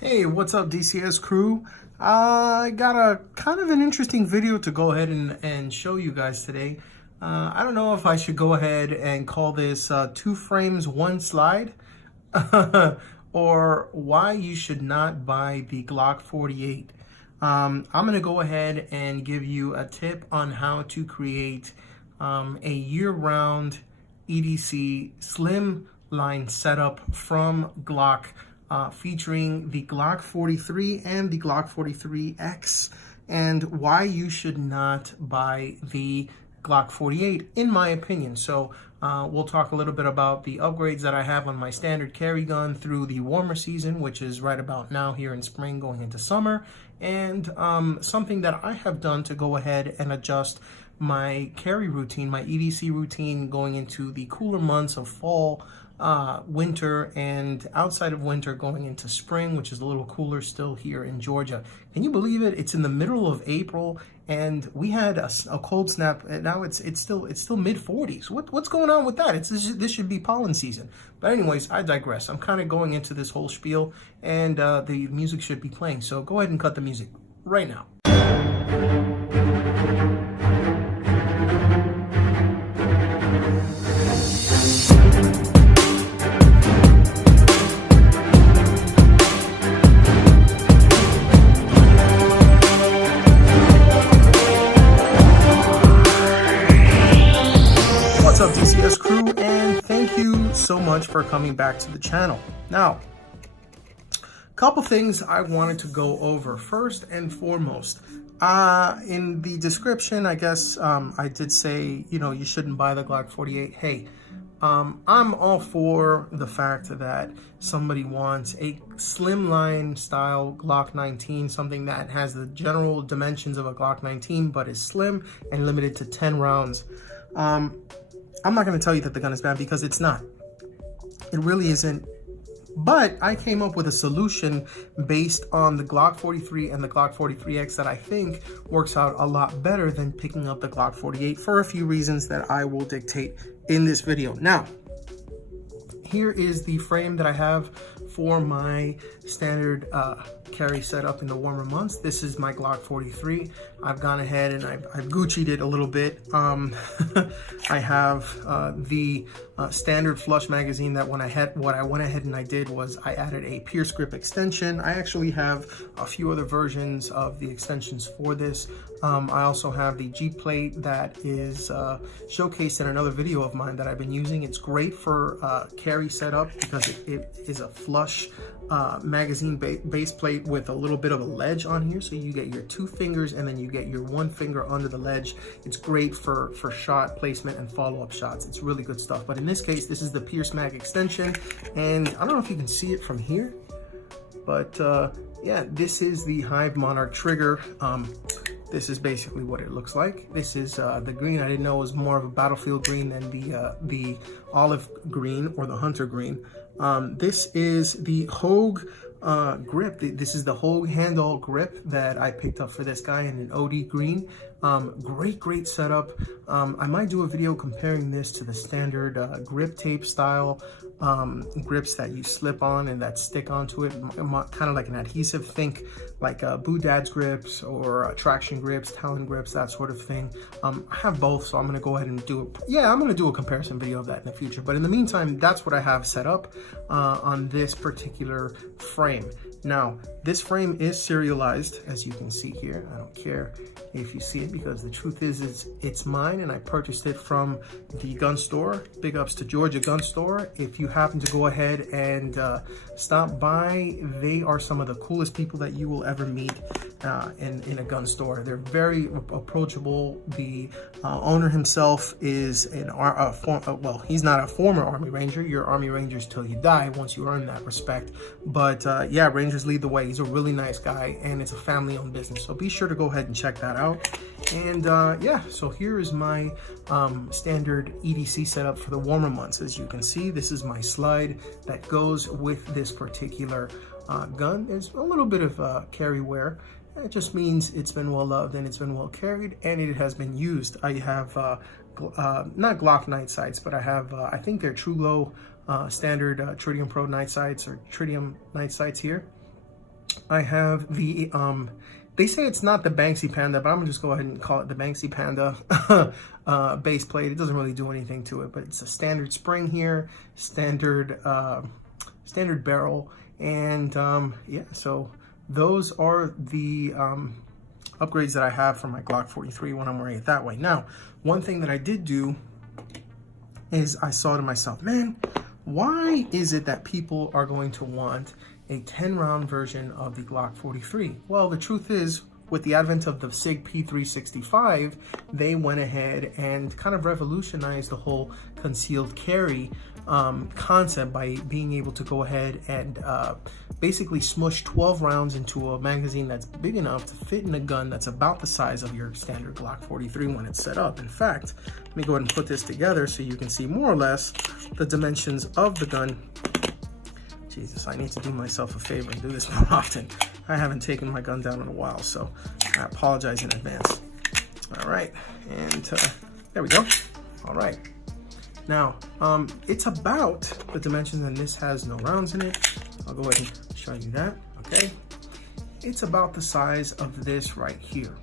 Hey, what's up, DCS Crew? I got a kind of an interesting video to go ahead and show you guys today. I don't know if I should go ahead and call this 2 frames, 1 slide, or why you should not buy the Glock 48. I'm going to go ahead and give you a tip on how to create a year-round EDC slim line setup from Glock, featuring the Glock 43 and the Glock 43X, and why you should not buy the Glock 48, in my opinion. So we'll talk a little bit about the upgrades that I have on my standard carry gun through the warmer season, which is right about now here in spring going into summer, and something that I have done to go ahead and adjust my carry routine, my EDC routine, going into the cooler months of fall, winter, and outside of winter going into spring, which is a little cooler still here in Georgia. Can you believe it? It's in the middle of April and we had a cold snap, and now it's still mid 40s. What's going on with that? This should be pollen season. But anyways, I digress. I'm kind of going into this whole spiel, and the music should be playing. So go ahead and cut the music right now. What's up, DCS Crew, and thank you so much for coming back to the channel. Now, a couple things I wanted to go over. First and foremost, in the description, I guess I did say, you shouldn't buy the Glock 48. Hey, I'm all for the fact that somebody wants a slimline style Glock 19, something that has the general dimensions of a Glock 19, but is slim and limited to 10 rounds. I'm not going to tell you that the gun is bad, because it's not. It really isn't. But I came up with a solution based on the Glock 43 and the Glock 43X that I think works out a lot better than picking up the Glock 48 for a few reasons that I will dictate in this video. Now, here is the frame that I have for my standard carry setup in the warmer months. This is my Glock 43. I've gone ahead and I've Gucci'd it a little bit. I have the standard flush magazine that what I went ahead and I did was I added a Pierce grip extension. I actually have a few other versions of the extensions for this. I also have the G plate that is showcased in another video of mine that I've been using. It's great for carry setup because it is a flush magazine base plate with a little bit of a ledge on here, so you get your 2 fingers and then you get your 1 finger under the ledge. It's great for shot placement and follow-up shots. It's really good stuff. But in this case, this is the Pierce mag extension, and I don't know if you can see it from here, but yeah, this is the Hive Monarch trigger. This is basically what it looks like. This is the green. I didn't know it was more of a battlefield green than the olive green or the hunter green. This is the Hogue grip. This is the Hogue handle grip that I picked up for this guy in an OD green. Great setup. I might do a video comparing this to the standard grip tape style grips that you slip on and that stick onto it, kind of like an adhesive. Think like Boudad's grips or traction grips, Talon grips, that sort of thing. I have both, so I'm going to go ahead and I'm going to do a comparison video of that in the future. But in the meantime, that's what I have set up on this particular frame. Now, this frame is serialized, as you can see here. I don't care if you see it, because the truth is it's mine, and I purchased it from the gun store. Big ups to Georgia Gun Store. If you happen to go ahead and stop by, they are some of the coolest people that you will ever meet in a gun store. They're very approachable. The owner himself is well, he's not a former Army Ranger. You're Army Rangers till you die, once you earn that respect. But yeah, Rangers lead the way. He's a really nice guy, and it's a family-owned business. So be sure to go ahead and check that out. And yeah, so here is my standard EDC setup for the warmer months. As you can see, this is my slide that goes with this particular gun. There's a little bit of carry wear. It just means it's been well loved and it's been well carried, and it has been used. I have not Glock night sights, but I have I think they're True Glow standard Tritium Pro night sights or Tritium night sights here. I have the, they say it's not the Banksy Panda, but I'm gonna just go ahead and call it the Banksy Panda base plate. It doesn't really do anything to it, but it's a standard spring here, standard barrel, and yeah, so those are the upgrades that I have for my Glock 43 when I'm wearing it that way. Now, one thing that I did do is I saw to myself, man, why is it that people are going to want a 10-round version of the Glock 43? Well, the truth is, with the advent of the SIG P365, they went ahead and kind of revolutionized the whole concealed carry concept by being able to go ahead and basically smush 12 rounds into a magazine that's big enough to fit in a gun that's about the size of your standard Glock 43 when it's set up. In fact, let me go ahead and put this together so you can see more or less the dimensions of the gun. Jesus, I need to do myself a favor and do this more often. I haven't taken my gun down in a while, so I apologize in advance. All right, and there we go. All right. Now, it's about the dimensions, and this has no rounds in it. I'll go ahead and show you that, okay? It's about the size of this right here,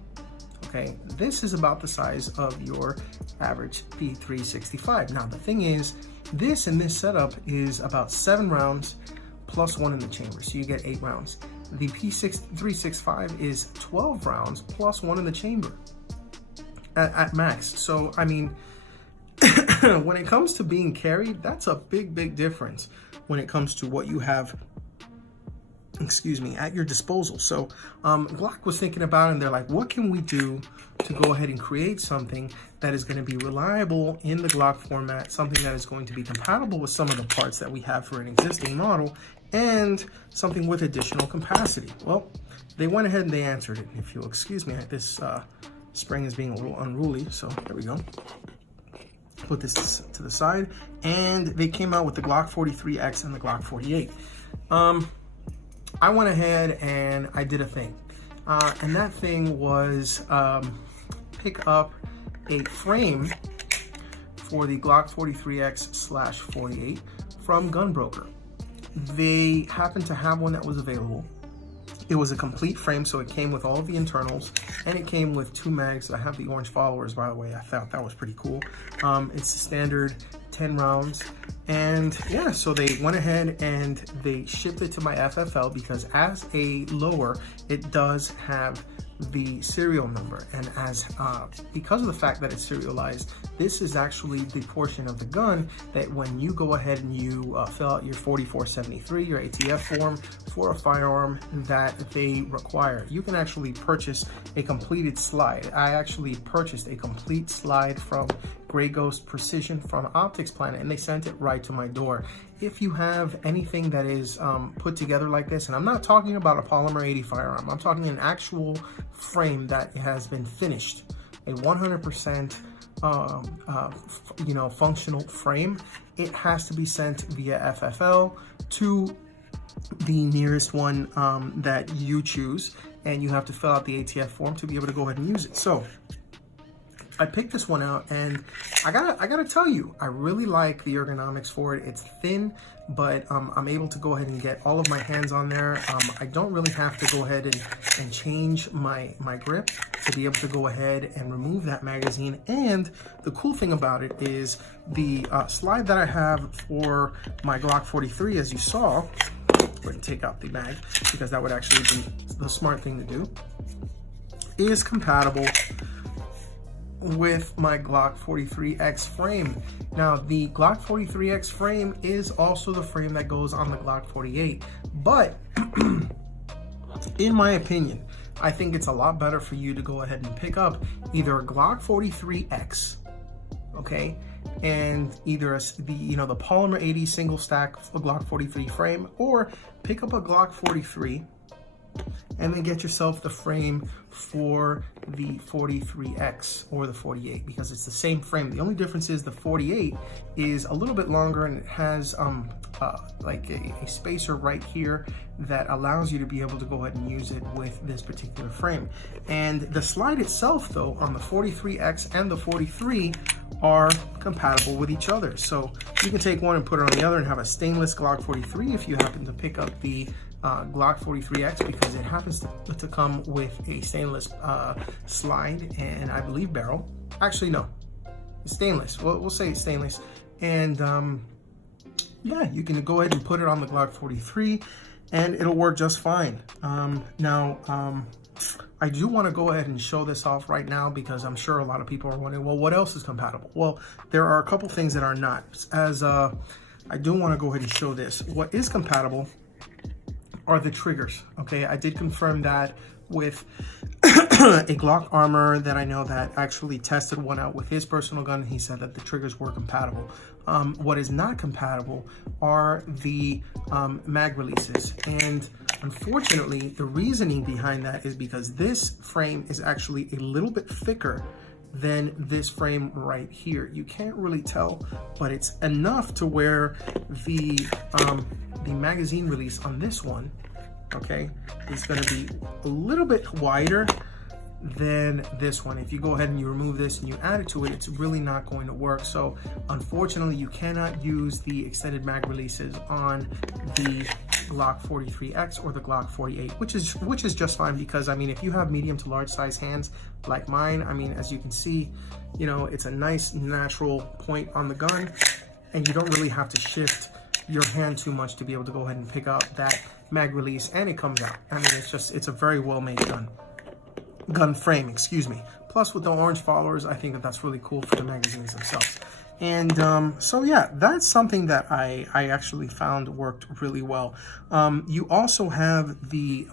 okay? This is about the size of your average P365. Now, the thing is, this in this setup is about 7 rounds plus 1 in the chamber, so you get 8 rounds. The P365 is 12 rounds plus 1 in the chamber at max. So, I mean, when it comes to being carried, that's a big difference when it comes to what you have, excuse me, at your disposal. So Glock was thinking about it, and they're like, what can we do to go ahead and create something that is going to be reliable in the Glock format, something that is going to be compatible with some of the parts that we have for an existing model, and something with additional capacity? Well, they went ahead and they answered it. If you'll excuse me, this spring is being a little unruly, so there we go. Put this to the side, and they came out with the Glock 43X and the Glock 48. I went ahead and I did a thing, and that thing was pick up a frame for the Glock 43X/48 from Gunbroker. They happened to have one that was available. It was a complete frame, so it came with all of the internals, and it came with 2 mags. I have the orange followers, by the way. I thought that was pretty cool. It's the standard 10 rounds, and yeah, so they went ahead and they shipped it to my FFL because as a lower, it does have the serial number, and as because of the fact that it's serialized, this is actually the portion of the gun that when you go ahead and you fill out your 4473, your ATF form for a firearm that they require, you can actually purchase a completed slide. I actually purchased a complete slide from Grey Ghost Precision from Optics Planet, and they sent it right to my door. If you have anything that is put together like this, and I'm not talking about a polymer 80 firearm, I'm talking an actual frame that has been finished, a 100% functional frame, it has to be sent via FFL to the nearest one that you choose, and you have to fill out the ATF form to be able to go ahead and use it. So I picked this one out, and I gotta tell you, I really like the ergonomics for it. It's thin, but I'm able to go ahead and get all of my hands on there. I don't really have to go ahead and change my grip to be able to go ahead and remove that magazine. And the cool thing about it is the slide that I have for my Glock 43, as you saw, go ahead and take out the mag because that would actually be the smart thing to do, is compatible with my Glock 43X frame. Now, the Glock 43X frame is also the frame that goes on the Glock 48, but in my opinion, I think it's a lot better for you to go ahead and pick up either a Glock 43X, okay, and either the polymer 80 single stack Glock 43 frame, or pick up a Glock 43 and then get yourself the frame for the 43X or the 48, because it's the same frame. The only difference is the 48 is a little bit longer, and it has like a spacer right here that allows you to be able to go ahead and use it with this particular frame. And the slide itself, though, on the 43X and the 43 are compatible with each other. So you can take one and put it on the other and have a stainless Glock 43 if you happen to pick up the Glock 43X because it happens to come with a stainless slide and I believe barrel. Actually, no, it's stainless. We'll say it's stainless. And yeah, you can go ahead and put it on the Glock 43 and it'll work just fine. I do want to go ahead and show this off right now because I'm sure a lot of people are wondering, well, what else is compatible? Well, there are a couple things that are not. I do want to go ahead and show this. What is compatible are the triggers, okay? I did confirm that with a Glock armor that I know that actually tested one out with his personal gun. He said that the triggers were compatible. What is not compatible are the mag releases. And unfortunately, the reasoning behind that is because this frame is actually a little bit thicker than this frame right here. You can't really tell, but it's enough to where the magazine release on this one, okay, is going to be a little bit wider than this one. If you go ahead and you remove this and you add it to it, it's really not going to work. So unfortunately, you cannot use the extended mag releases on the Glock 43X or the Glock 48, which is just fine because I mean, if you have medium to large size hands like mine, I mean, as you can see, you know, it's a nice natural point on the gun and you don't really have to shift your hand too much to be able to go ahead and pick up that mag release and it comes out. I mean, it's a very well made gun frame, excuse me. Plus with the orange followers, I think that that's really cool for the magazines themselves. And so yeah, that's something that I actually found worked really well. You also have the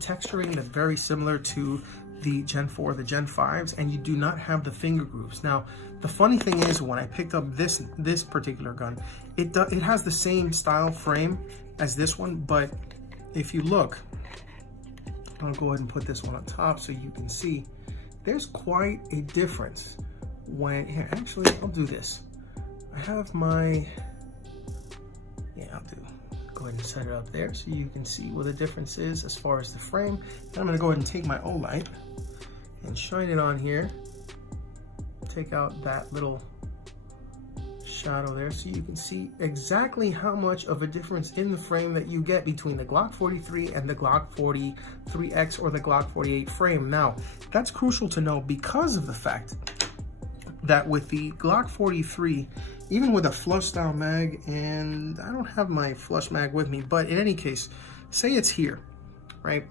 texturing that's very similar to the Gen 4, the Gen 5s, and you do not have the finger grooves. Now, the funny thing is when I picked up this particular gun, it has the same style frame as this one, but if you look, I'll go ahead and put this one on top so you can see there's quite a difference. When here, actually, I'll do this. I have my, go ahead and set it up there so you can see what the difference is as far as the frame. And I'm gonna go ahead and take my Olight and shine it on here. Take out that little shadow there so you can see exactly how much of a difference in the frame that you get between the Glock 43 and the Glock 43X or the Glock 48 frame. Now, that's crucial to know because of the fact that with the Glock 43, even with a flush style mag, and I don't have my flush mag with me, but in any case, say it's here, right?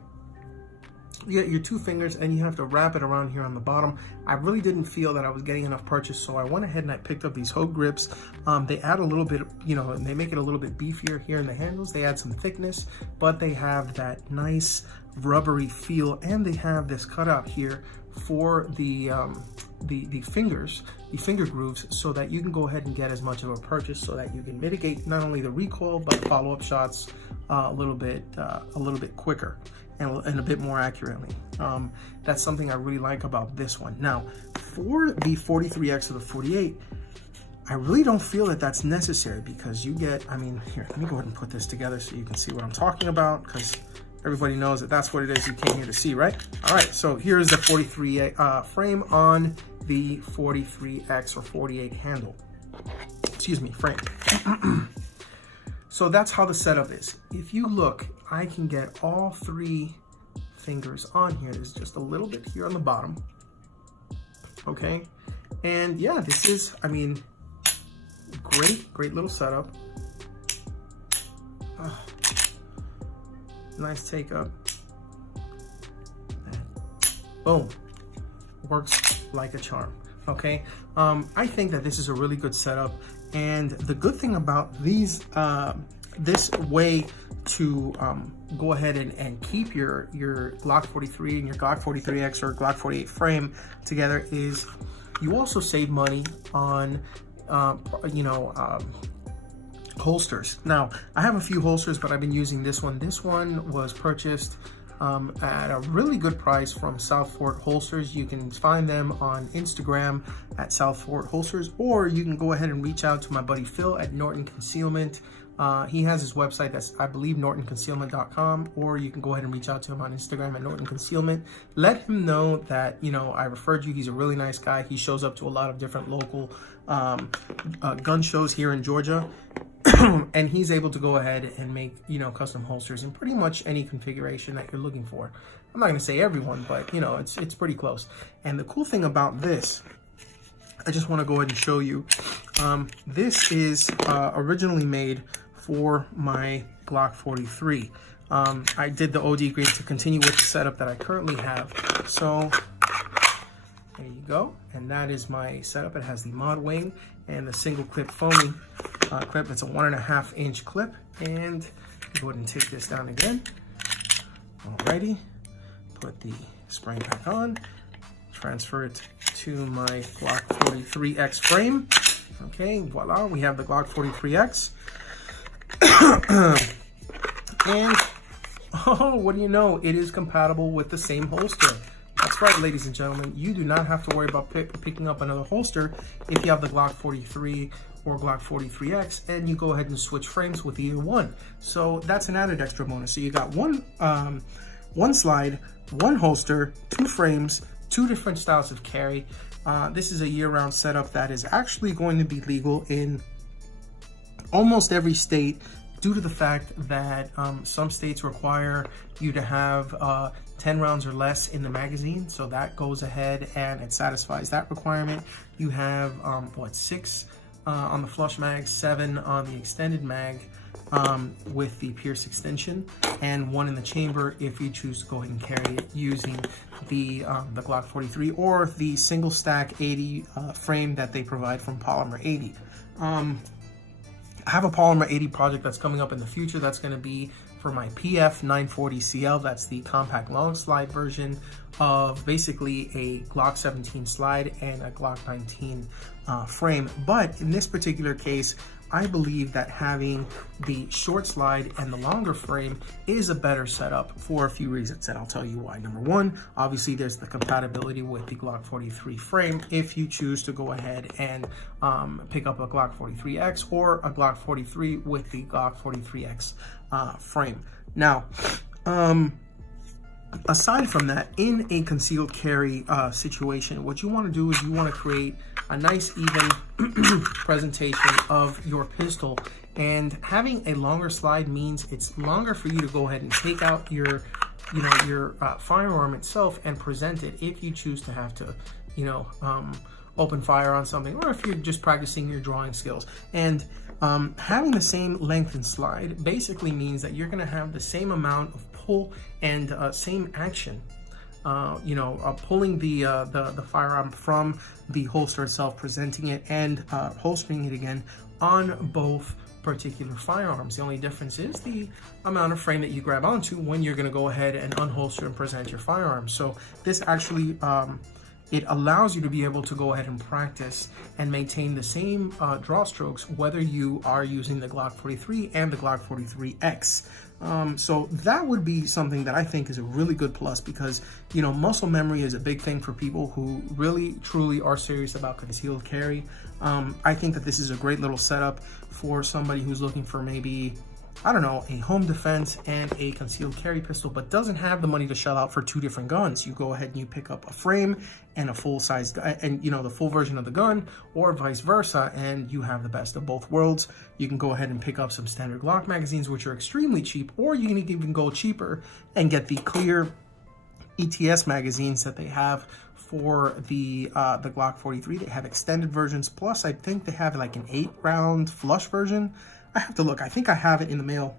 You get your two fingers and you have to wrap it around here on the bottom. I really didn't feel that I was getting enough purchase, so I went ahead and I picked up these Hogue grips. They add a little bit, they make it a little bit beefier here in the handles. They add some thickness, but they have that nice rubbery feel, and they have this cutout here for the fingers, the finger grooves, so that you can go ahead and get as much of a purchase, so that you can mitigate not only the recoil but follow-up shots a little bit quicker and a bit more accurately. That's something I really like about this one. Now, for the 43X or the 48, I really don't feel that that's necessary because you get, I mean, here, let me go ahead and put this together so you can see what I'm talking about, because everybody knows that that's what it is you came here to see, right? All right, so here's the 43 frame on the 43X or 48 handle. Excuse me, frame. So that's how the setup is. If you look, I can get all three fingers on here. There's just a little bit here on the bottom. Okay, and yeah, this is, I mean, great little setup. Nice take up. Boom. Works like a charm. Okay. I think that this is a really good setup, and the good thing about these, this way to go ahead and keep your Glock 43 and your Glock 43X or Glock 48 frame together is you also save money on holsters. Now, I have a few holsters, but I've been using this one. This one was purchased at a really good price from South Fort Holsters. You can find them on Instagram at South Fort Holsters, or you can go ahead and reach out to my buddy Phil at Norton Concealment. He has his website that's, I believe, nortonconcealment.com, or you can go ahead and reach out to him on Instagram at Norton Concealment. Let him know that, I referred you. He's a really nice guy. He shows up to a lot of different local gun shows here in Georgia. and he's able to go ahead and make, you know, custom holsters in pretty much any configuration that you're looking for. I'm not going to say everyone, but, you know, it's pretty close. And the cool thing about this, I just want to go ahead and show you. This is originally made for my Glock 43. I did the OD grade to continue with the setup that I currently have. So there you go. And that is my setup. It has the mod wing and the single clip foamy clip. It's a 1.5 inch clip. And go ahead and take this down again. Alrighty. Put the spring back on. Transfer it to my Glock 43X frame. Okay, voila, we have the Glock 43X. And, oh, what do you know? It is compatible with the same holster. That's right, ladies and gentlemen. You do not have to worry about picking up another holster if you have the Glock 43 or Glock 43X, and you go ahead and switch frames with either one. So that's an added extra bonus. So you got one slide, one holster, 2 frames, 2 different styles of carry. This is a year-round setup that is actually going to be legal in almost every state, due to the fact that some states require you to have 10 rounds or less in the magazine. So that goes ahead and it satisfies that requirement. You have, 6 on the flush mag, 7 on the extended mag with the Pierce extension, and 1 in the chamber if you choose to go ahead and carry it using the Glock 43 or the single stack 80 frame that they provide from Polymer 80. I have a Polymer 80 project that's coming up in the future. That's going to be for my PF 940CL. That's the compact long slide version of basically a Glock 17 slide and a Glock 19 frame. But in this particular case, I believe that having the short slide and the longer frame is a better setup for a few reasons, and I'll tell you why. Number one, obviously there's the compatibility with the Glock 43 frame if you choose to go ahead and pick up a Glock 43X or a Glock 43 with the Glock 43X frame. Now, aside from that, in a concealed carry situation, what you want to do is you want to create a nice even presentation of your pistol, and having a longer slide means it's longer for you to go ahead and take out your firearm itself and present it if you choose to have to open fire on something, or if you're just practicing your drawing skills. And having the same length and slide basically means that you're going to have the same amount of pull and same action, pulling the firearm from the holster itself, presenting it, and holstering it again on both particular firearms. The only difference is the amount of frame that you grab onto when you're going to go ahead and unholster and present your firearm. So this actually it allows you to be able to go ahead and practice and maintain the same draw strokes whether you are using the Glock 43 and the Glock 43X. So that would be something that I think is a really good plus, because muscle memory is a big thing for people who really truly are serious about concealed carry. I think that this is a great little setup for somebody who's looking for maybe, I don't know, a home defense and a concealed carry pistol, but doesn't have the money to shell out for 2 different guns. You go ahead and you pick up a frame and a full size, and the full version of the gun, or vice versa, and you have the best of both worlds. You can go ahead and pick up some standard Glock magazines, which are extremely cheap, or you can even go cheaper and get the clear ETS magazines that they have for the Glock 43. They have extended versions, plus I think they have like an 8-round flush version. I have to look. I think I have it in the mail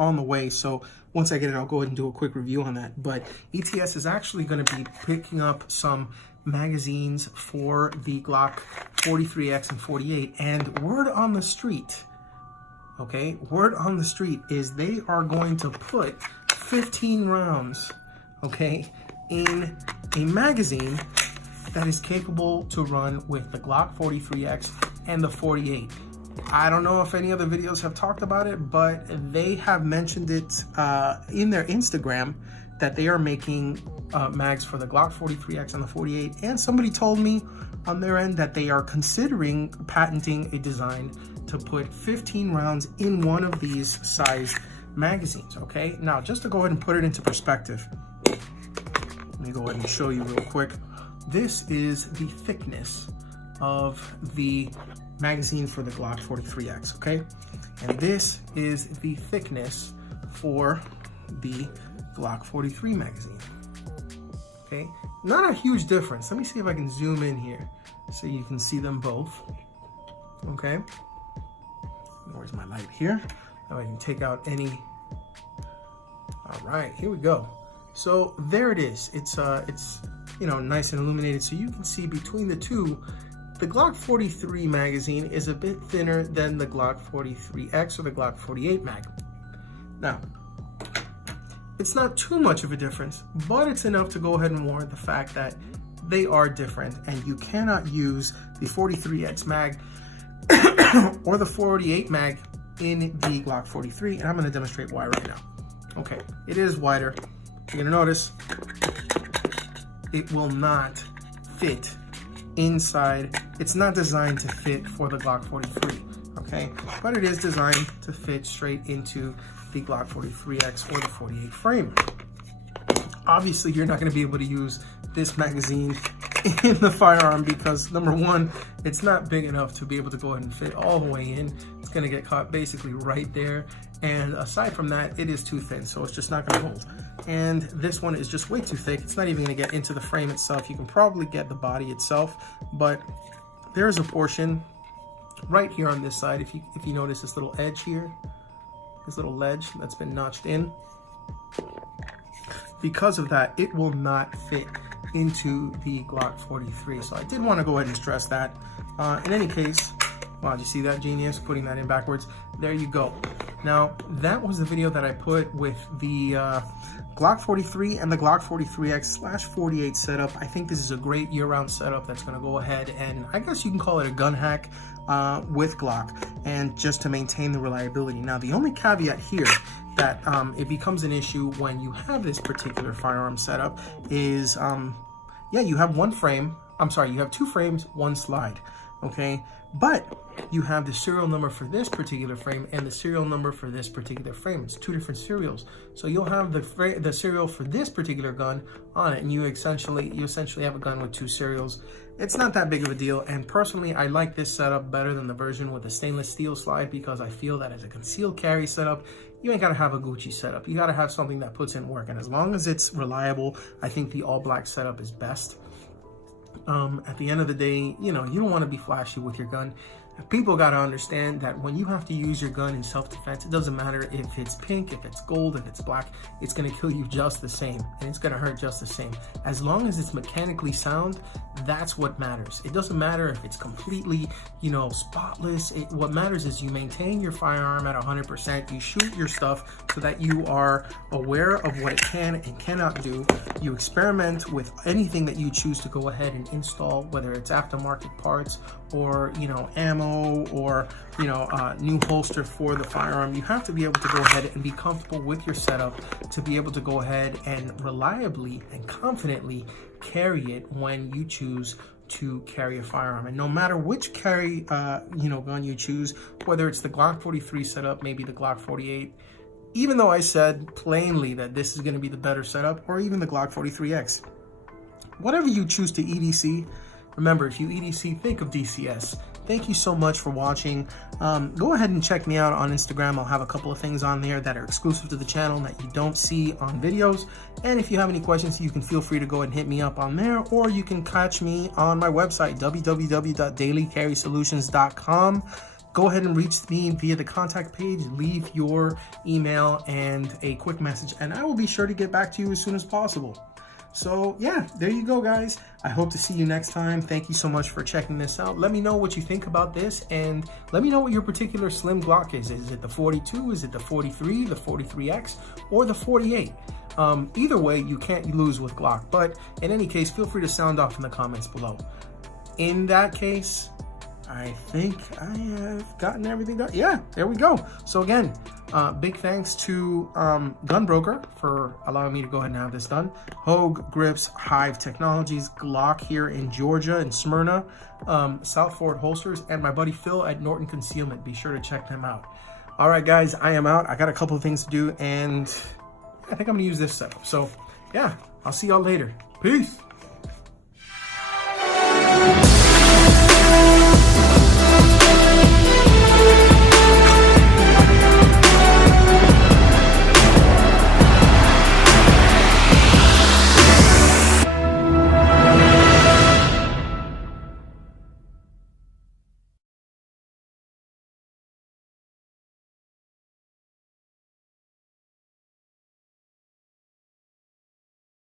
on the way, so once I get it, I'll go ahead and do a quick review on that. But ETS is actually going to be picking up some magazines for the Glock 43X and 48, and word on the street, okay, word on the street is they are going to put 15 rounds, okay, in a magazine that is capable to run with the Glock 43X and the 48. I don't know if any other videos have talked about it, but they have mentioned it in their Instagram that they are making mags for the Glock 43X and the 48. And somebody told me on their end that they are considering patenting a design to put 15 rounds in one of these size magazines, okay? Now, just to go ahead and put it into perspective, let me go ahead and show you real quick. This is the thickness of the magazine for the Glock 43X, okay? And this is the thickness for the Glock 43 magazine, okay? Not a huge difference. Let me see if I can zoom in here so you can see them both, okay? Where's my light here? Now I can take out any. All right, here we go. So there it is. It's you know, nice and illuminated, so you can see between the two. The Glock 43 magazine is a bit thinner than the Glock 43X or the Glock 48 mag. Now, it's not too much of a difference, but it's enough to go ahead and warrant the fact that they are different, and you cannot use the 43X mag or the 48 mag in the Glock 43, and I'm gonna demonstrate why right now. Okay, it is wider. You're gonna notice it will not fit inside. It's not designed to fit for the Glock 43, okay? But it is designed to fit straight into the Glock 43X or the 48 frame. Obviously, you're not gonna be able to use this magazine in the firearm because, number one, it's not big enough to be able to go ahead and fit all the way in. It's gonna get caught basically right there. And aside from that, it is too thin, so it's just not gonna hold. And this one is just way too thick. It's not even gonna get into the frame itself. You can probably get the body itself, but there's a portion right here on this side. If you notice this little edge here, this little ledge that's been notched in. Because of that, it will not fit into the Glock 43. So I did want to go ahead and stress that. In any case, wow, did you see that genius? Putting that in backwards. There you go. Now, that was the video that I put with the Glock 43 and the Glock 43X/48 setup. I think this is a great year-round setup that's going to go ahead and, I guess you can call it a gun hack with Glock, and just to maintain the reliability. Now, the only caveat here that it becomes an issue when you have this particular firearm setup is, yeah, you have one frame. I'm sorry, you have two frames, one slide, okay? But you have the serial number for this particular frame and the serial number for this particular frame. It's two different serials. So you'll have the serial for this particular gun on it, and you essentially have a gun with two serials. It's not that big of a deal, and personally, I like this setup better than the version with the stainless steel slide because I feel that as a concealed carry setup, you ain't gotta have a Gucci setup. You gotta have something that puts in work, and as long as it's reliable, I think the all black setup is best. At the end of the day, you know, you don't want to be flashy with your gun. People got to understand that when you have to use your gun in self-defense, it doesn't matter if it's pink, if it's gold, if it's black, it's going to kill you just the same, and it's going to hurt just the same. As long as it's mechanically sound, that's what matters. It doesn't matter if it's completely, you know, spotless. What matters is you maintain your firearm at 100%. You shoot your stuff so that you are aware of what it can and cannot do. You experiment with anything that you choose to go ahead and install, whether it's aftermarket parts or, you know, ammo, or, you know, new holster for the firearm. You have to be able to go ahead and be comfortable with your setup to be able to go ahead and reliably and confidently carry it when you choose to carry a firearm. And no matter which carry you know, gun you choose, whether it's the Glock 43 setup, maybe the Glock 48, even though I said plainly that this is going to be the better setup, or even the Glock 43X, whatever you choose to EDC, remember, if you EDC, think of DCS. Thank you so much for watching. Go ahead and check me out on Instagram. I'll have a couple of things on there that are exclusive to the channel that you don't see on videos. And if you have any questions, you can feel free to go ahead and hit me up on there, or you can catch me on my website, www.dailycarrysolutions.com. Go ahead and reach me via the contact page, leave your email and a quick message, and I will be sure to get back to you as soon as possible. So yeah, there you go, guys. I hope to see you next time. Thank you so much for checking this out. Let me know what you think about this, and let me know what your particular slim Glock is. Is it the 42? Is it the 43, the 43X, or the 48? Either way, you can't lose with Glock. But in any case, feel free to sound off in the comments below. In that case, I think I have gotten everything done. Yeah, there we go. So again, big thanks to Gunbroker for allowing me to go ahead and have this done. Hogue Grips, Hive Technologies, Glock here in Georgia, in Smyrna, South Fort Holsters, and my buddy Phil at Norton Concealment. Be sure to check them out. All right, guys, I am out. I got a couple of things to do, and I think I'm gonna use this setup. So yeah, I'll see y'all later. Peace.